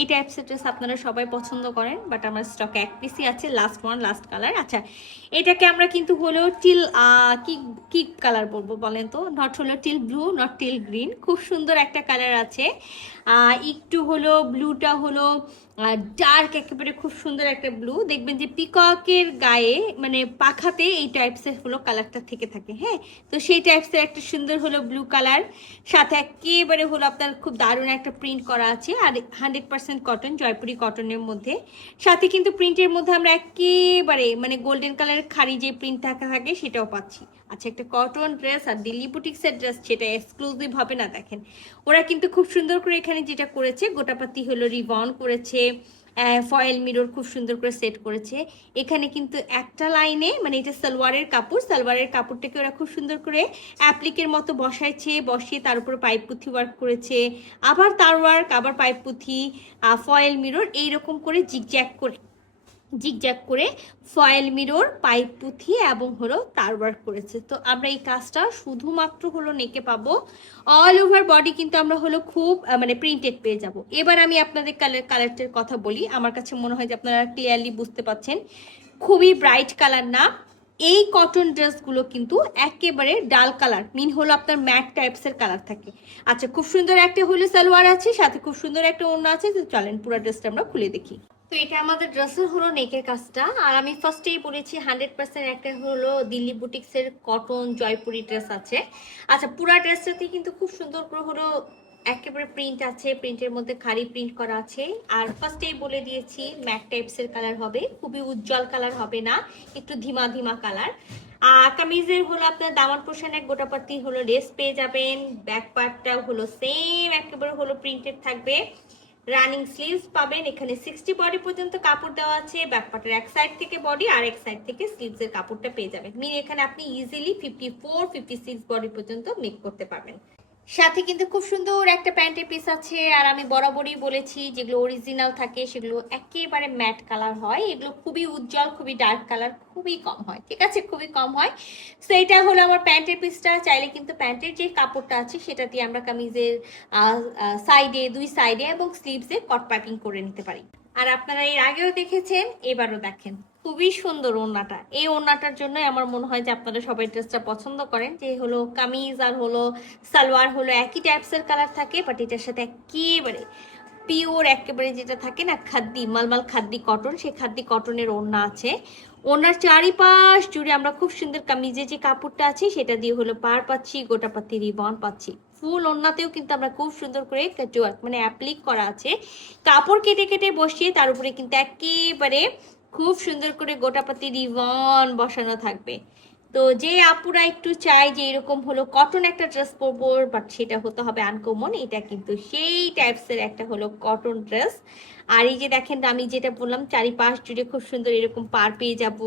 এই টাইপসের ড্রেস আপনারা সবাই পছন্দ করেন, বাট আমার স্টকে এক পিসই আছে, লাস্ট কালার। আচ্ছা, এটাকে আমরা কিন্তু হলো টিল কি কি কালার বলবো বলেন তো, নট হলো teal blue, not till green, খুব সুন্দর একটা কালার আছে। একটু হলো ব্লুটা হলো ডার্ক, একেবারে খুব সুন্দর একটা ব্লু। দেখবেন যে পিককের গায়ে মানে পাখাতে এই টাইপসের হলো কালারটা থেকে থাকে। হ্যাঁ, তো সেই টাইপসের একটা সুন্দর হলো ব্লু কালার, সাথে একেবারে হলো আপনার খুব দারুণ একটা প্রিন্ট করা আছে, আর 100% কটন, জয়পুরি কটনের মধ্যে। সাথে কিন্তু প্রিন্টের মধ্যে আমরা একেবারে মানে গোল্ডেন কালারের খাড়ি যে প্রিন্ট থাকে সেটাও পাচ্ছি। আচ্ছা, একটা কটন ড্রেস আর দিল্লি বুটিক্সের ড্রেস, সেটা এক্সক্লুসিভ হবে না। দেখেন ওরা কিন্তু খুব সুন্দর করে এখানে যেটা করেছে, গোটাপাতি হলো রিবন করেছে, ফয়েল মিরর খুব সুন্দর করে সেট করেছে। এখানে কিন্তু একটা লাইনে মানে এটা সালোয়ারের কাপড়, সালোয়ারের কাপড়টাকে ওরা খুব সুন্দর করে অ্যাপ্লিকের মতো বসিয়ে তার উপরে পাইপ পুঁথি ওয়ার্ক করেছে, আবার তার ওয়ার্ক, আবার পাইপ পুঁথি, ফয়েল মিরর, এইরকম করে জিগজ্যাগ করে ফয়েল মিরর, পাইপ পুঁথি এবং হলো তার ওয়ার্ক করেছে। তো আমরা এই কাজটা শুধুমাত্র হলো নেকে পাবো, অল ওভার বডি কিন্তু আমরা হলো খুব মানে প্রিন্টেড পেয়ে যাব। এবার আমি আপনাদের কালারটার কথা বলি, আমার কাছে মনে হয় যে আপনারা ক্লিয়ারলি বুঝতে পাচ্ছেন, খুবই ব্রাইট কালার না। এই কটন ড্রেসগুলো কিন্তু একেবারে ডাল কালার, মিন হলো আপনার ম্যাট টাইপসের কালার থাকে। আচ্ছা, খুব সুন্দর একটা হলো সালোয়ার আছে, সাথে খুব সুন্দর একটা ওড়না আছে। তো চলেন পুরো ড্রেসটা আমরা খুলে দেখি। তো এটা আমাদের ড্রেসের হলো নেকের কাজটা, আর আমি ফার্স্টেই বলেছি 100% একটা হলো দিল্লি বুটিক্সের কটন জয়পুরি ড্রেস আছে। আচ্ছা, পুরা ড্রেসটাতে কিন্তু খুব সুন্দর করে হলো একেবারে প্রিন্ট আছে, প্রিন্টের মধ্যে খাড়ি প্রিন্ট করা আছে। আর ফার্স্টেই বলে দিয়েছি ম্যাট টাইপসের কালার হবে, খুবই উজ্জ্বল কালার হবে না, একটু ধিমা ধিমা কালার। কামিজের হলো আপনার দামান পোশানে গোটাপাতি হলো লেস পেয়ে যাবেন, ব্যাক পার্টটা হলো সেম একেবারে হলো প্রিন্টেড থাকবে, রানিং স্লিভস পাবেন। এখানে 60 বডি পর্যন্ত কাপড় দেওয়া আছে, ব্যাকপার্টের এক সাইড থেকে বডি আর এক সাইড থেকে স্লিভসের কাপড়টা পেয়ে যাবেন। মিনি এখানে আপনি ইজিলি 54-56 বডি পর্যন্ত মেক করতে পারবেন। সাথে কিন্তু খুব সুন্দর একটা প্যান্টের পিস আছে, আর আমি বরাবরই বলেছি যেগুলো অরিজিনাল থাকে সেগুলো একেবারে ম্যাট কালার হয়, এগুলো খুবই উজ্জ্বল, খুবই ডার্ক কালার খুবই কম হয়। ঠিক আছে, খুবই কম হয়। তো এটা হলো আমার প্যান্টের পিসটা। চাইলে কিন্তু প্যান্টের যে কাপড়টা আছে সেটা দিয়ে আমরা কামিজের সাইডে, দুই সাইডে এবং স্লিভসে কট পাইপিং করে নিতে পারি। আর আপনারা এর আগেও দেখেছেন, এবারও দেখেন, খুবই সুন্দর ওড়নাটা। এই ওড়নাটার জন্য আমার মনে হয় যে আপনারা সবাই ড্রেসটা পছন্দ করেন, যে হলো কামিজ আর হলো সালোয়ার হলো একই টাইপসের কালার থাকে, বাট এটার সাথে একেবারে পিওর একেবারে যেটা থাকে না খাদ্দি, মালমাল খাদ্দি কটন, সেই খাদ্দি কটনের ওড়না আছে। ওড়নার চারিপাশ জুড়ে আমরা খুব সুন্দর কামিজে যে কাপড়টা আছে সেটা দিয়ে হলো পার পাচ্ছি, গোটাপাতি রিবন পাচ্ছি। ফুল ওড়নাতেও কিন্তু আমরা খুব সুন্দর করে কাটওয়ার্ক মানে অ্যাপ্লিক করা আছে, কাপড় কেটে কেটে বসিয়ে তার উপরে কিন্তু একেবারে খুব সুন্দর করে গোটাপাতি রিবন বসানো থাকবে। তো যে আপুরা একটু চাই যে এরকম হলো কটন একটা ড্রেস পরবো, বাট সেটা হতে হবে আনকমন, এটা কিন্তু সেই টাইপসের একটা হলো কটন ড্রেস। আর এই যে দেখেন আমি যেটা বললাম, চারিপাশ জুড়ে খুব সুন্দর এরকম পার পেয়ে যাব,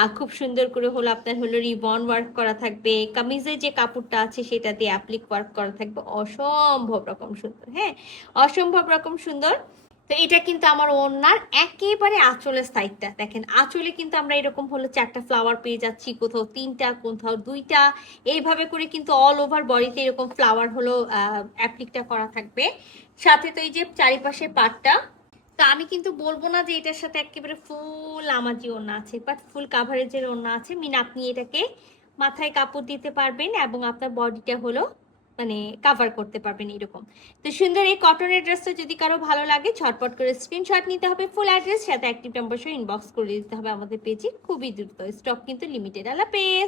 আর খুব সুন্দর করে হলো আপনার হলো রিবন ওয়ার্ক করা থাকবে, কামিজের যে কাপড়টা আছে সেটা দিয়ে অ্যাপ্লিক ওয়ার্ক করা থাকবে, অসম্ভব রকম সুন্দর। হ্যাঁ, অসম্ভব রকম সুন্দর। তো এটা কিন্তু আমার ওড়নার একেবারে আঁচলের সাইডটা দেখেন, আঁচলে কিন্তু আমরা এরকম হলো 4টা ফ্লাওয়ার পেয়ে যাচ্ছি, কোথাও 3টা, কোথাও 2টা, এইভাবে করে কিন্তু অল ওভার বডিতে এরকম ফ্লাওয়ার হলো অ্যাপ্লিকটা করা থাকবে। সাথে তো এই যে চারিপাশে পাটটা, তো আমি কিন্তু বলবো না যে এটার সাথে একেবারে ফুল আমাজি ওড়না আছে, বাট ফুল কাভারেজের ওড়না আছে, মিন আপনি এটাকে মাথায় কাপড় দিতে পারবেন এবং আপনার বডিটা হলো মানে কাভার করতে পারবেন এরকম। তো সুন্দর এই কটনের ড্রেসটা যদি কারো ভালো লাগে ঝটপট করে স্ক্রিনশট নিতে হবে, ফুল অ্যাড্রেস সাথে অ্যাক্টিভ নাম্বার সহ ইনবক্স করে দিতে হবে আমাদের পেজে, খুবই দ্রুত, স্টক কিন্তু লিমিটেড। আল্লাহ হাফেজ।